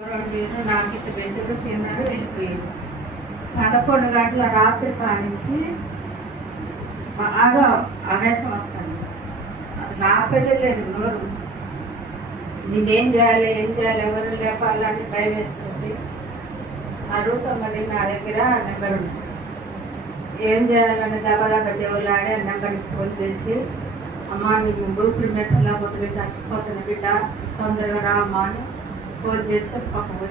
నాకు ఇట్లా వెంటనే తిన్నారు వెళ్ళిపోయారు. 11 గంటల రాత్రి కానించి బాగా ఆవేశం వస్తుంది. అసలు ఆపేదే లేదు నోరు. నీకేం చేయాలి ఏం చేయాలి ఎవరు లేపాలని భయం వేస్తుంది. అడుగుతామని నా దగ్గర నెంబర్ ఉంది. ఏం చేయాలని దెబ్బ దేవులాడే నెంబర్కి ఫోన్ చేసి, అమ్మ నీకు బూకులు మెసల్లా పోతుంది చచ్చిపోతుంది బిడ్డ, తొందరగా రా అమ్మా అని ఫోన్ చేస్తే పక్కకు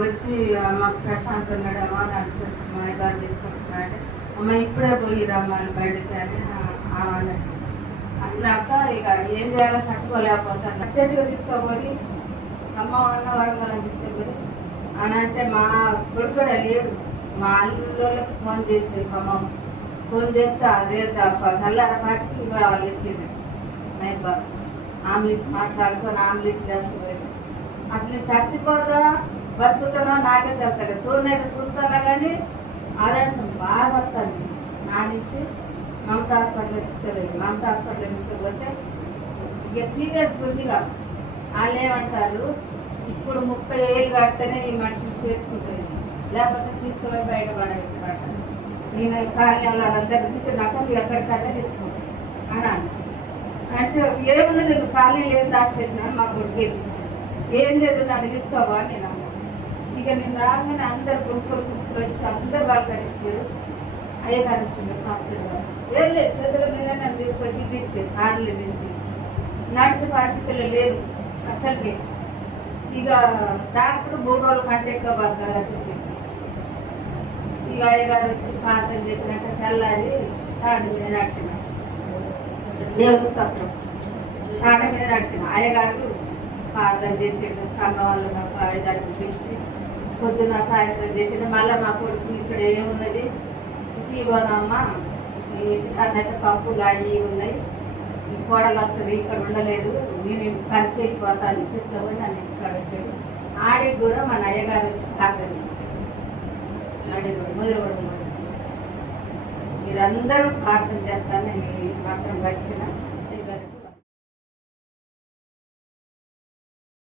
వచ్చి అమ్మ ప్రశాంత్ ఉన్నాడమ్మా నాకు కొంచెం మా ఇబ్బంది తీసుకుంటున్నాడు, అమ్మ ఇప్పుడే పోయి రమ్మని బయటకి అని అన్నట్టు అన్నాక ఇక ఏం చేయాలో తట్టుకోలేకపోతాను. అర్జెంటుగా తీసుకోబోయి అమ్మ అన్న వరంగల్ తీసుకెళ్ళి అని అంటే మా కొడుకు కూడా లేడు. మా అల్లుళ్ళకి ఫోన్ చేసేది అమ్మ. ఫోన్ చేస్తే అదే తెల్లారపాటికి ఇంకా వాళ్ళు వచ్చింది నైట్ ఆంబులెన్స్ మాట్లాడుకొని ఆంబులెన్స్ వేసుకోలేదు. అసలు నేను చచ్చిపోతా బతుకుతానో నాకే తెలుస్తుంది. సూర్యనైతే చూస్తానా కానీ ఆలస్యం బాగా వస్తుంది. నా నుంచి మమతా హాస్పిటల్ తీసుకెళ్ళలేదు. మమతా హాస్పిటల్ తీసుకుపోతే ఇక సీరియస్ ఉందిగా వాళ్ళు ఏమంటారు, ఇప్పుడు 30 ఏళ్ళు కడితేనే ఈ మెడిసిన్ చేర్చుకుంటుంది, లేకపోతే తీసుకుపోయి బయటపడేట. నేను కార్యాలయాలు అందరినీ చూసినాక నువ్వు ఎక్కడికన్నా తీసుకుంటాను అన్నాను. అంటే ఏమున్నది నువ్వు కాలనీలు ఏం దాచిపెట్టినాను మా కొడుకు ఎక్కించాను, ఏం లేదు నన్ను తీసుకోవా నేను అన్నాను. ఇక నేను రాగానే అందరు గుంపులు వచ్చి అందరు పలకరించారు. అయ్యగారు వచ్చింది హాస్పిటల్. ఏం లేదు చేతుల మీద నన్ను తీసుకొచ్చి ఇచ్చారు. కార్లు నుంచి నడిచే పరిస్థితులు లేదు అసలుకి. ఇక డాక్టర్ 3 రోజుల కంటే ఎక్కువ బతకాలని చెప్పి ఇక అయ్యగారు వచ్చి ప్రార్థన చేసినాక తెల్లారి తాడు మీద నడిచిన దేవుడు సత్రం తాడు మీద నడిచిన అయ్యగారు ప్రార్థన చేసిండు. సంఘం వాళ్ళు నాకు అయ్యగారికి పిలిచి పొద్దున్న సాయంత్రం చేసిండు. మళ్ళీ మా కొడుకు ఇక్కడ ఏమున్నది ఇవ్వదమ్మా, ఈ ఇంటికాడనైతే పప్పులు అవి ఉన్నాయి, ఈ కోడలు వస్తుంది ఇక్కడ ఉండలేదు, నేను పనికి వెళ్ళిపోతాను తీసుకొని నన్ను ఇంటికాడ వచ్చాడు. ఆడికి కూడా మన అయ్యగారు వచ్చి ప్రార్థన చేశాడు. ఆడికి కూడా ముదిరిగూడెం వచ్చి మీరందరూ ప్రార్థన చేస్తాను. నేను మాత్రం బతికిన